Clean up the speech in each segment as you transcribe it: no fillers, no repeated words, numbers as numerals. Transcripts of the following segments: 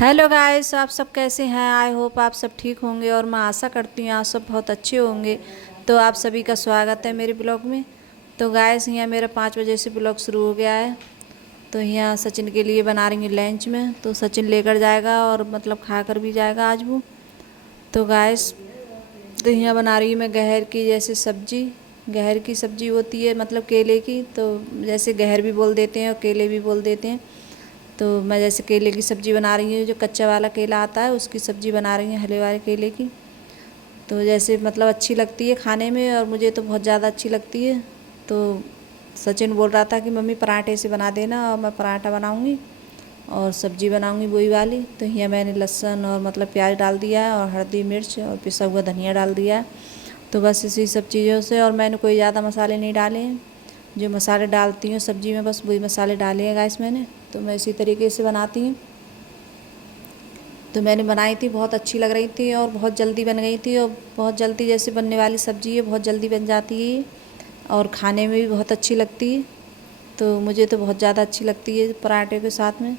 Hello guys, आप सब कैसे हैं। आई होप आप सब ठीक होंगे और मैं आशा करती हूँ आप सब बहुत अच्छे होंगे। तो आप सभी का स्वागत है मेरे ब्लॉग में। तो गाइस, यहाँ मेरा 5 बजे से ब्लॉग शुरू हो गया है। तो यहाँ सचिन के लिए बना रही हूँ लंच में। तो सचिन लेकर जाएगा और मतलब खा कर भी जाएगा आज वो। तो गाइस, तो यहाँ बना रही हूँ मैं गहर की जैसे सब्जी। गहर की सब्जी होती है मतलब केले की, तो जैसे गहर भी बोल देते हैं और केले भी बोल देते हैं। तो मैं जैसे केले की सब्ज़ी बना रही हूँ, जो कच्चा वाला केला आता है उसकी सब्ज़ी बना रही हूँ, हरे वाले केले की। तो जैसे मतलब अच्छी लगती है खाने में और मुझे तो बहुत ज़्यादा अच्छी लगती है। तो सचिन बोल रहा था कि मम्मी पराठे से बना देना, और मैं पराठा बनाऊँगी और सब्ज़ी बनाऊँगी वही वाली। तो यहाँ मैंने लहसुन और मतलब प्याज डाल दिया है और हल्दी मिर्च और पिसा हुआ धनिया डाल दिया है। तो बस इसी सब चीज़ों से, और मैंने कोई ज़्यादा मसाले नहीं डाले हैं। जो मसाले डालती हूँ सब्ज़ी में बस वही मसाले डाले हैं गाइस मैंने। तो मैं इसी तरीके से बनाती हूँ। तो मैंने बनाई थी, बहुत अच्छी लग रही थी और बहुत जल्दी बन गई थी। और बहुत जल्दी जैसे बनने वाली सब्ज़ी है, बहुत जल्दी बन जाती है ये, और खाने में भी बहुत अच्छी लगती है। तो मुझे तो बहुत ज़्यादा अच्छी लगती है पराठे के साथ में।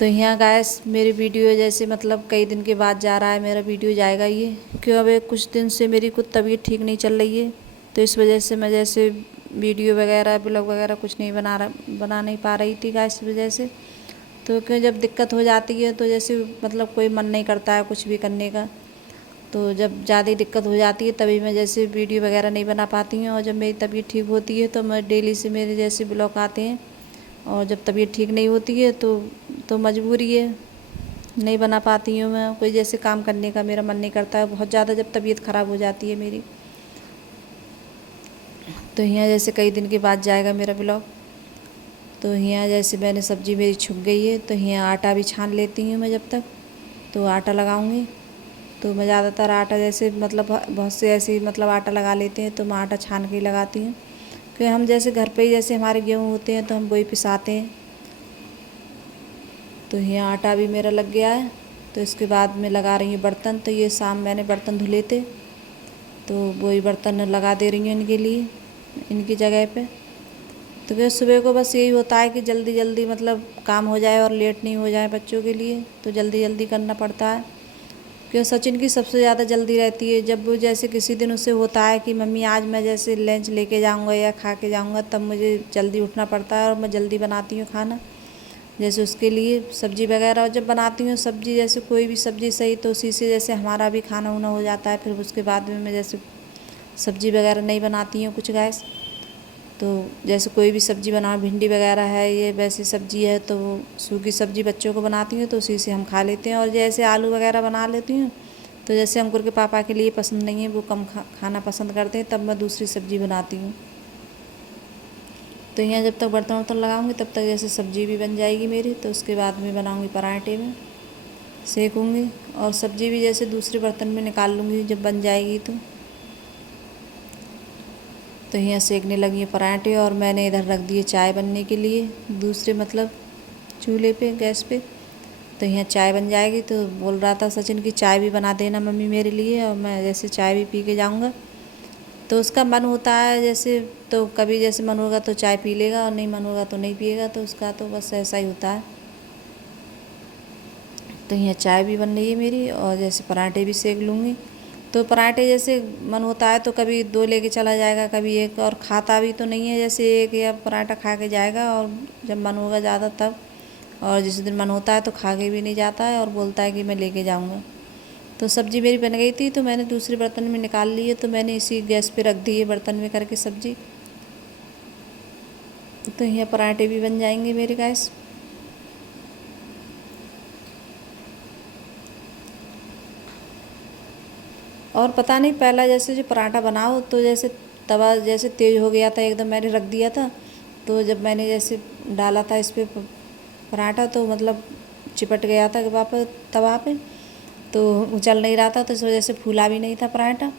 तो यहाँ गाइस मेरी वीडियो जैसे मतलब कई दिन के बाद जा रहा है मेरा वीडियो, जाएगा ये क्यों, अब कुछ दिन से मेरी कुछ तबीयत ठीक नहीं चल रही है। तो इस वजह से मैं जैसे वीडियो वगैरह ब्लॉग वगैरह कुछ नहीं बना नहीं पा रही थी गाइस, इस वजह से। तो क्यों जब दिक्कत हो जाती है तो जैसे मतलब कोई मन नहीं करता है कुछ भी करने का। तो जब ज़्यादा दिक्कत हो जाती है तभी मैं जैसे वीडियो वगैरह नहीं बना पाती हूँ। और जब मेरी तबीयत ठीक होती है तो मैं डेली से मेरे जैसे ब्लॉग आते हैं। और जब तबीयत ठीक नहीं होती है तो मजबूरी है, नहीं बना पाती हूँ मैं। कोई जैसे काम करने का मेरा मन नहीं करता है बहुत ज़्यादा जब तबीयत ख़राब हो जाती है मेरी। तो यहाँ जैसे कई दिन के बाद जाएगा मेरा ब्लॉग। तो यहाँ जैसे मैंने सब्ज़ी मेरी छुप गई है, तो यहाँ आटा भी छान लेती हूँ मैं जब तक। तो आटा लगाऊंगी। तो मैं ज़्यादातर आटा जैसे मतलब बहुत से ऐसे मतलब आटा लगा लेते हैं, तो मैं आटा छान के ही लगाती हूँ। क्योंकि हम जैसे घर पे ही जैसे हमारे गेहूँ होते हैं तो हम वही पिसाते हैं। तो यहाँ आटा भी मेरा लग गया है। तो इसके बाद मैं लगा रही हूँ बर्तन। तो ये शाम मैंने बर्तन धुले थे, तो वही बर्तन लगा दे रही हूँ इनके लिए, इनकी जगह पे। तो फिर सुबह को बस यही होता है कि जल्दी जल्दी मतलब काम हो जाए और लेट नहीं हो जाए बच्चों के लिए, तो जल्दी जल्दी करना पड़ता है। क्योंकि सचिन की सबसे ज़्यादा जल्दी रहती है। जब वो जैसे किसी दिन उसे होता है कि मम्मी आज मैं जैसे लंच लेके जाऊंगा या खा के जाऊंगा, तब मुझे जल्दी उठना पड़ता है और मैं जल्दी बनाती हूँ खाना। जैसे उसके लिए सब्ज़ी वगैरह, और जब बनाती हूँ सब्ज़ी जैसे कोई भी सब्ज़ी सही, तो उसी से जैसे हमारा भी खाना उना हो जाता है। फिर उसके बाद में मैं जैसे सब्ज़ी वगैरह नहीं बनाती हूँ कुछ गैस। तो जैसे कोई भी सब्ज़ी बनाओ, भिंडी वगैरह है, ये वैसी सब्ज़ी है तो वो सूखी सब्ज़ी बच्चों को बनाती हूँ तो उसी से हम खा लेते हैं। और जैसे आलू वगैरह बना लेती हूँ, तो जैसे अंकुर के पापा के लिए पसंद नहीं है, वो कम खाना पसंद करते हैं, तब मैं दूसरी सब्ज़ी बनाती हूँ। तो यहाँ जब तक बर्तन वर्तन लगाऊंगी तब तक जैसे सब्ज़ी भी बन जाएगी मेरी। तो उसके बाद में बनाऊंगी पराठे में, सेकूँगी। और सब्ज़ी भी जैसे दूसरे बर्तन में निकाल लूँगी जब बन जाएगी तो यहाँ सेकने लगी है पराठे। और मैंने इधर रख दिए चाय बनने के लिए दूसरे मतलब चूल्हे पे, गैस पे। तो यहाँ चाय बन जाएगी। तो बोल रहा था सचिन की चाय भी बना देना मम्मी मेरे लिए, और मैं जैसे चाय भी पी के जाऊँगा। तो उसका मन होता है जैसे, तो कभी जैसे मन होगा तो चाय पी लेगा और नहीं मन होगा तो नहीं पिएगा। तो उसका तो बस ऐसा ही होता है। तो यहाँ चाय भी बन रही है मेरी और जैसे पराठे भी सेक लूँगी। तो पराठे जैसे मन होता है तो कभी 2 लेके चला जाएगा, कभी एक, और खाता भी तो नहीं है जैसे एक या पराठा खा के जाएगा। और जब मन होगा ज़्यादा तब, और जिस दिन मन होता है तो खा के भी नहीं जाता है और बोलता है कि मैं लेके जाऊँगा। तो सब्ज़ी मेरी बन गई थी, तो मैंने दूसरे बर्तन में निकाल ली है। तो मैंने इसी गैस पे रख दी है बर्तन में करके सब्ज़ी। तो यहाँ पराठे भी बन जाएंगे मेरे गैस। और पता नहीं पहला जैसे जो पराठा बनाओ तो जैसे तवा जैसे तेज़ हो गया था एकदम, मैंने रख दिया था। तो जब मैंने जैसे डाला था इस पर पराठा, तो मतलब चिपट गया था वापस तवा पे। तो उछल नहीं रहा था, तो इस वजह से फूला भी नहीं था पराठा।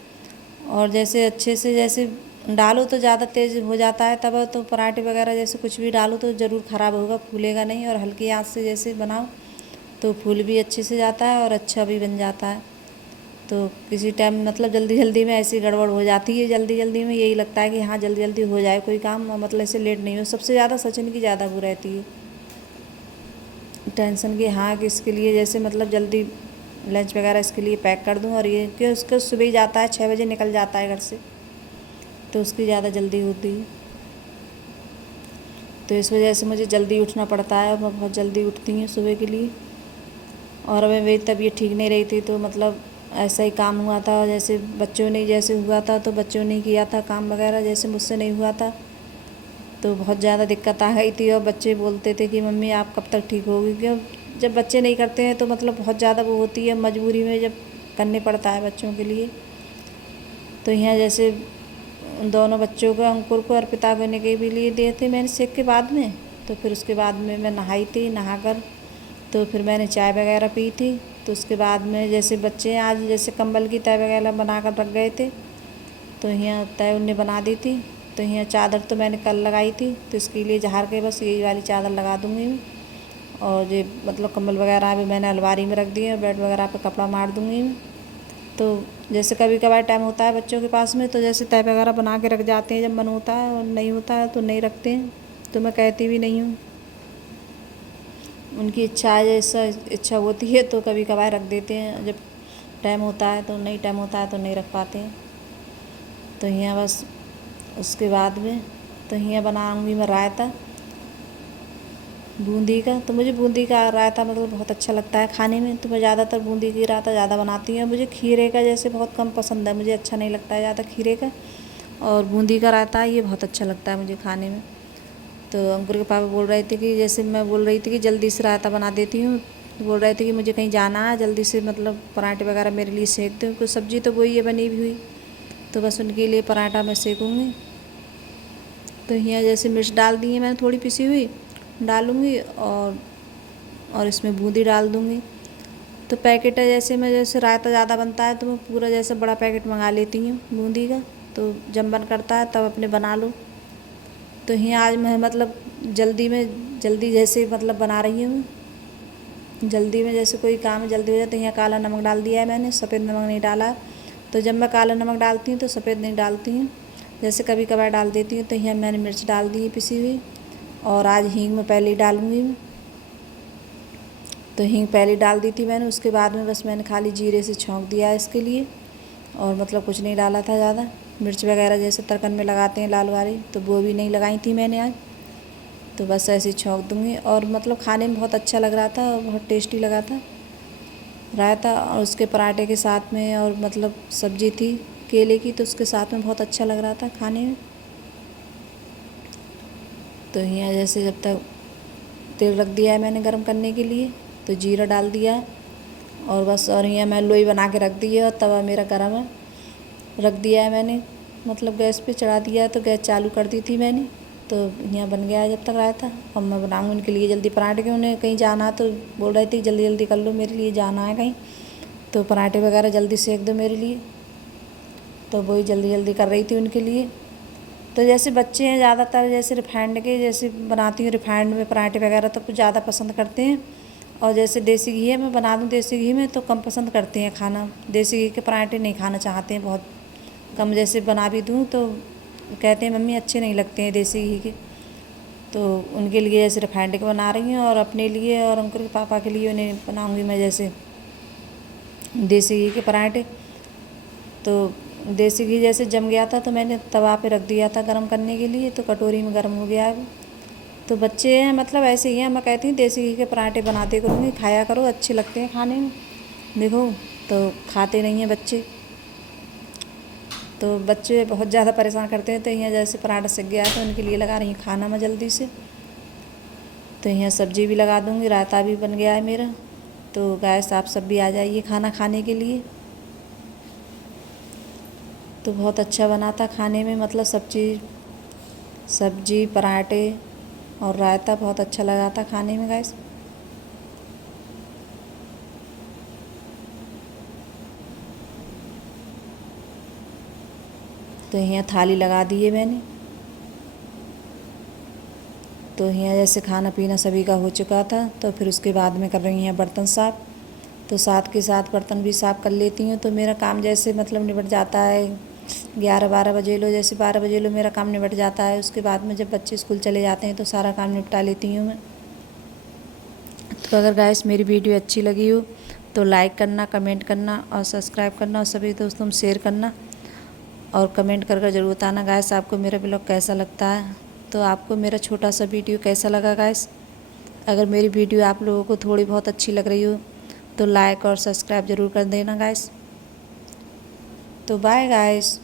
और जैसे अच्छे से जैसे डालो तो ज़्यादा तेज़ हो जाता है तवा, तो पराठे वगैरह जैसे कुछ भी डालो तो ज़रूर ख़राब होगा, फूलेगा नहीं। और हल्की आंच से जैसे बनाओ तो फूल भी अच्छे से जाता है और अच्छा भी बन जाता है। तो किसी टाइम मतलब जल्दी जल्दी में ऐसी गड़बड़ हो जाती है, जल्दी जल्दी में यही लगता है कि हाँ जल्दी जल्दी हो जाए कोई काम, मतलब ऐसे लेट नहीं हो। सबसे ज़्यादा सचिन की ज़्यादा वो रहती है। टेंशन की, हाँ कि इसके लिए जैसे मतलब जल्दी लंच वगैरह इसके लिए पैक कर दूँ। और ये कि उसका सुबह ही जाता है, 6 बजे निकल जाता है घर से, तो उसकी ज़्यादा जल्दी होती है, तो इस वजह से मुझे जल्दी उठना पड़ता है। मैं बहुत जल्दी उठती हूँ सुबह के लिए। और अभी मेरी तबीयत ठीक नहीं रही थी, तो मतलब ऐसा ही काम हुआ था, जैसे बच्चों ने जैसे हुआ था, तो बच्चों ने किया था काम वगैरह, जैसे मुझसे नहीं हुआ था, तो बहुत ज़्यादा दिक्कत आ गई थी। और बच्चे बोलते थे कि मम्मी आप कब तक ठीक होगी, क्यों जब बच्चे नहीं करते हैं तो मतलब बहुत ज़्यादा वो होती है, मजबूरी में जब करने पड़ता है बच्चों के लिए। तो यहाँ जैसे उन दोनों बच्चों को, अंकुर को और पिता को ने के भी लिए दिए थे मैंने सेक के बाद में। तो फिर उसके बाद में मैं नहाई थी, नहाकर तो फिर मैंने चाय वगैरह पी थी। तो उसके बाद में जैसे बच्चे आज जैसे कंबल की तय वगैरह बना कर रख गए थे, तो यहाँ तय उनने बना दी थी। तो यहाँ चादर तो मैंने कल लगाई थी, तो इसके लिए झाड़ के बस यही वाली चादर लगा दूँगी मैं। और ये मतलब कंबल वगैरह भी मैंने अलमारी में रख दिए, बेड वगैरह पे कपड़ा मार दूँगी मैं। तो जैसे कभी कभार टाइम होता है बच्चों के पास में, तो जैसे तय वगैरह बना के रख जाते हैं जब मन होता है, और नहीं होता है तो नहीं रखते हैं, तो मैं कहती भी नहीं हूँ। उनकी इच्छा है, जैसा इच्छा होती है तो कभी कभार रख देते हैं, जब टाइम होता है तो नहीं, टाइम होता है तो नहीं रख पाते हैं। तो यहाँ बस उसके बाद में तो यहाँ बनाऊँगी मैं रायता बूंदी का। तो मुझे बूंदी का रायता मतलब बहुत अच्छा लगता है खाने में, तो मैं ज़्यादातर बूंदी की रायता ज़्यादा बनाती हूँ। मुझे खीरे का जैसे बहुत कम पसंद है, मुझे अच्छा नहीं लगता है ज़्यादा खीरे का, और बूंदी का रायता ये बहुत अच्छा लगता है मुझे खाने में। तो अंकुर के पापा बोल रहे थे कि जैसे मैं बोल रही थी कि जल्दी से रायता बना देती हूँ, तो बोल रहे थे कि मुझे कहीं जाना है, जल्दी से मतलब पराठे वगैरह मेरे लिए सेक दो, क्योंकि सब्ज़ी तो वही है बनी हुई, तो बस उनके लिए पराठा मैं सेकूँगी। तो यहाँ जैसे मिर्च डाल दी है मैंने, थोड़ी पिसी हुई डालूँगी, और इसमें बूंदी डाल दूँगी। तो पैकेट है, जैसे मैं जैसे रायता ज़्यादा बनता है तो मैं पूरा जैसे बड़ा पैकेट मंगा लेती हूँ बूंदी का, तो जब मन करता है तब अपने बना लो। तो यहाँ आज मैं मतलब जल्दी जैसे मतलब बना रही हूँ, जल्दी में जैसे कोई काम है जल्दी हो जाए, तो यहाँ काला नमक डाल दिया है मैंने, सफ़ेद नमक नहीं डाला। तो जब मैं काला नमक डालती हूँ तो सफ़ेद नहीं डालती हूँ, जैसे कभी कभार डाल देती हूँ। तो यहाँ मैंने मिर्च डाल दी है पिसी हुई, और आज हींग में पहले ही डालूँगी मैं। तो हींग पहले डाल दी थी मैंने, उसके बाद में बस मैंने खाली जीरे से छौंक दिया है इसके लिए, और मतलब कुछ नहीं डाला था ज़्यादा। मिर्च वगैरह जैसे तड़कन में लगाते हैं लाल वाली, तो वो भी नहीं लगाई थी मैंने आज। तो बस ऐसे ही छौंक दूँगी, और मतलब खाने में बहुत अच्छा लग रहा था और बहुत टेस्टी लगा था रायता। और उसके पराठे के साथ में, और मतलब सब्जी थी केले की, तो उसके साथ में बहुत अच्छा लग रहा था खाने में। तो यहाँ जैसे जब तक तेल रख दिया है मैंने गरम करने के लिए, तो जीरा डाल दिया, और बस। और यहाँ मैं लोई बना के रख दी है, और तवा मेरा गर्म है, रख दिया है मैंने, मतलब गैस पे चढ़ा दिया है, तो गैस चालू कर दी थी मैंने। तो यहाँ बन गया है जब तक रायता। अब मैं बनाऊँगी उनके लिए जल्दी पराठे, के उन्हें कहीं जाना, तो बोल रही थी जल्दी जल्दी कर लो, मेरे लिए जाना है कहीं, तो पराठे वगैरह जल्दी सेक दो मेरे लिए। तो वही जल्दी जल्दी कर रही थी उनके लिए। तो जैसे बच्चे हैं ज़्यादातर जैसे रिफाइंड के जैसे बनाती हूँ, रिफाइंड में पराठे वगैरह तो कुछ ज़्यादा पसंद करते हैं। और जैसे देसी घी है, मैं बना दूँ देसी घी में, तो कम पसंद करते हैं खाना, देसी घी के पराठे नहीं खाना चाहते हैं, बहुत कम। जैसे बना भी दूँ तो कहते हैं मम्मी अच्छे नहीं लगते हैं देसी घी के। तो उनके लिए जैसे रिफाइंड के बना रही हूँ, और अपने लिए और अंकुर के पापा के लिए उन्हें बनाऊँगी मैं जैसे देसी घी के पराठे। तो देसी घी जैसे जम गया था, तो मैंने तवा पे रख दिया था गरम करने के लिए, तो कटोरी में गरम हो गया है। तो बच्चे हैं मतलब ऐसे ही हैं, मैं कहती हूँ देसी घी के पराठे बनाते करूँगी, खाया करो, अच्छे लगते हैं खाने में। देखो तो खाते नहीं हैं बच्चे, तो बच्चे बहुत ज़्यादा परेशान करते हैं। तो यहाँ जैसे पराठा सिक गया है, तो उनके लिए लगा रही हूँ खाना मैं जल्दी से। तो यहाँ सब्जी भी लगा दूँगी, रायता भी बन गया है मेरा। तो गाइस आप सब भी आ जाइए खाना खाने के लिए। तो बहुत अच्छा बना था खाने में, मतलब सब्जी पराठे और रायता बहुत अच्छा लगा था खाने में गाइस। तो यहाँ थाली लगा दी है मैंने। तो यहाँ जैसे खाना पीना सभी का हो चुका था, तो फिर उसके बाद में कर रही हैं बर्तन साफ़। तो साथ के साथ बर्तन भी साफ़ कर लेती हूँ, तो मेरा काम जैसे मतलब निबट जाता है 11-12 बजे लो, जैसे 12 बजे लो मेरा काम निबट जाता है। उसके बाद में जब बच्चे स्कूल चले जाते हैं तो सारा काम निपटा लेती हूँ मैं। तो अगर गाइस मेरी वीडियो अच्छी लगी हो तो लाइक करना, कमेंट करना और सब्सक्राइब करना और सभी दोस्तों में शेयर करना और कमेंट करके ज़रूर बताना गाइस आपको मेरा ब्लॉग कैसा लगता है। तो आपको मेरा छोटा सा वीडियो कैसा लगा गाइस? अगर मेरी वीडियो आप लोगों को थोड़ी बहुत अच्छी लग रही हो तो लाइक और सब्सक्राइब ज़रूर कर देना गाइस। तो बाय गाइस।